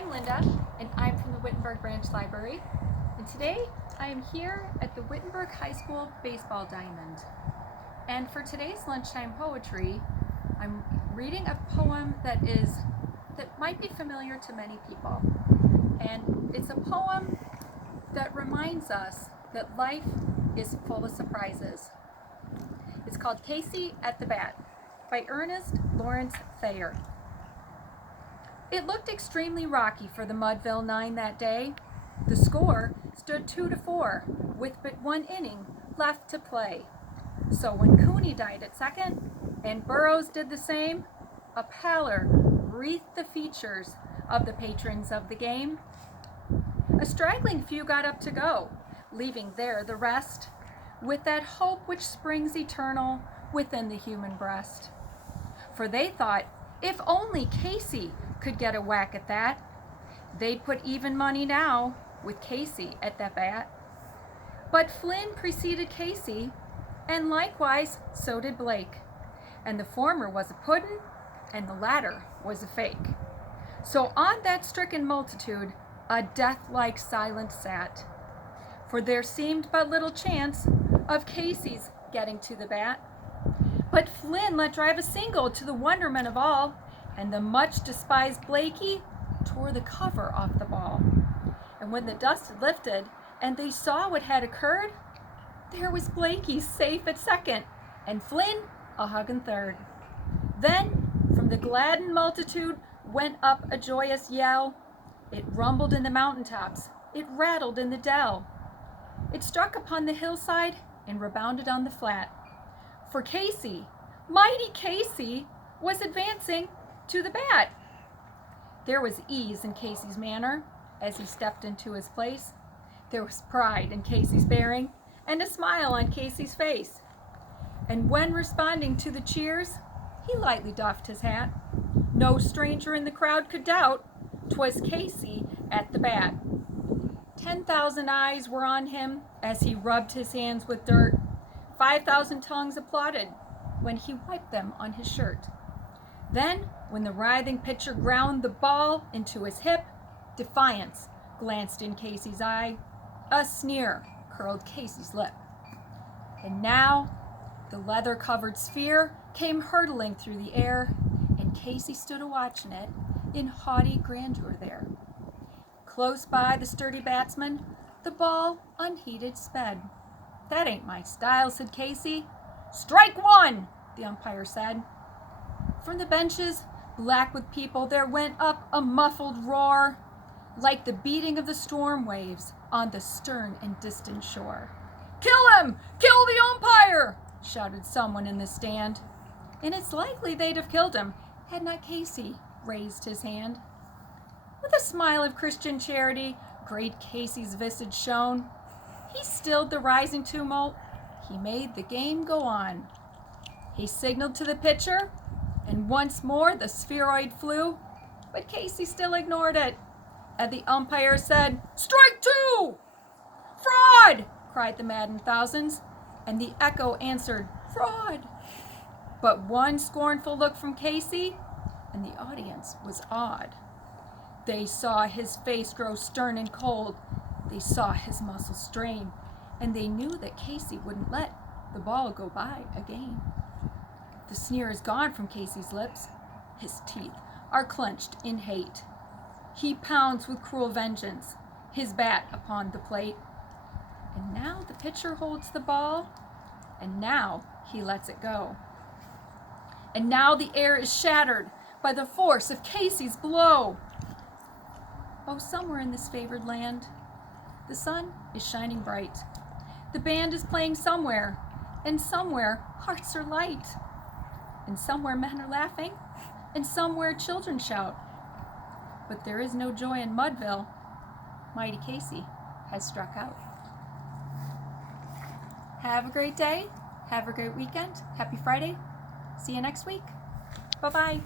I'm Linda, and I'm from the Wittenberg Branch Library. And today I am here at the Wittenberg High School baseball diamond. And for today's lunchtime poetry, I'm reading a poem that might be familiar to many people. And it's a poem that reminds us that life is full of surprises. It's called Casey at the Bat by Ernest Lawrence Thayer. It looked extremely rocky for the Mudville Nine that day. The score stood 2-4 with but one inning left to play. So when Cooney died at second and Burroughs did the same, a pallor wreathed the features of the patrons of the game. A straggling few got up to go, leaving there the rest, with that hope which springs eternal within the human breast. For they thought, if only Casey could get a whack at that, they'd put even money now with Casey at that bat. But Flynn preceded Casey, and likewise so did Blake, and the former was a puddin', and the latter was a fake. So on that stricken multitude a death-like silence sat, for there seemed but little chance of Casey's getting to the bat. But Flynn let drive a single to the wonderment of all, and the much despised Blakey tore the cover off the ball. And when the dust had lifted and they saw what had occurred, there was Blakey safe at second and Flynn a hugging third. Then from the gladdened multitude went up a joyous yell. It rumbled in the mountaintops, it rattled in the dell. It struck upon the hillside and rebounded on the flat. For Casey, mighty Casey, was advancing to the bat. There was ease in Casey's manner as he stepped into his place. There was pride in Casey's bearing and a smile on Casey's face. And when responding to the cheers, he lightly doffed his hat. No stranger in the crowd could doubt 'twas Casey at the bat. 10,000 eyes were on him as he rubbed his hands with dirt. 5,000 tongues applauded when he wiped them on his shirt. Then, when the writhing pitcher ground the ball into his hip, defiance glanced in Casey's eye. A sneer curled Casey's lip. And now, the leather-covered sphere came hurtling through the air, and Casey stood a-watching it in haughty grandeur there. Close by the sturdy batsman, the ball unheeded sped. That ain't my style, said Casey. Strike one, the umpire said. From the benches, black with people, there went up a muffled roar, like the beating of the storm waves on the stern and distant shore. Kill him! Kill the umpire! Shouted someone in the stand. And it's likely they'd have killed him had not Casey raised his hand. With a smile of Christian charity, great Casey's visage shone. He stilled the rising tumult. He made the game go on. He signaled to the pitcher, and once more the spheroid flew, but Casey still ignored it. And the umpire said, "Strike two!" "Fraud!" cried the maddened thousands, and the echo answered, "Fraud!" But one scornful look from Casey, and the audience was awed. They saw his face grow stern and cold. They saw his muscles strain, and they knew that Casey wouldn't let the ball go by again. The sneer is gone from Casey's lips. His teeth are clenched in hate. He pounds with cruel vengeance his bat upon the plate. And now the pitcher holds the ball, and now he lets it go. And now the air is shattered by the force of Casey's blow. Oh, somewhere in this favored land, the sun is shining bright. The band is playing somewhere, and somewhere hearts are light. And somewhere men are laughing, and somewhere children shout. But there is no joy in Mudville. Mighty Casey has struck out. Have a great day. Have a great weekend. Happy Friday. See you next week. Bye-bye.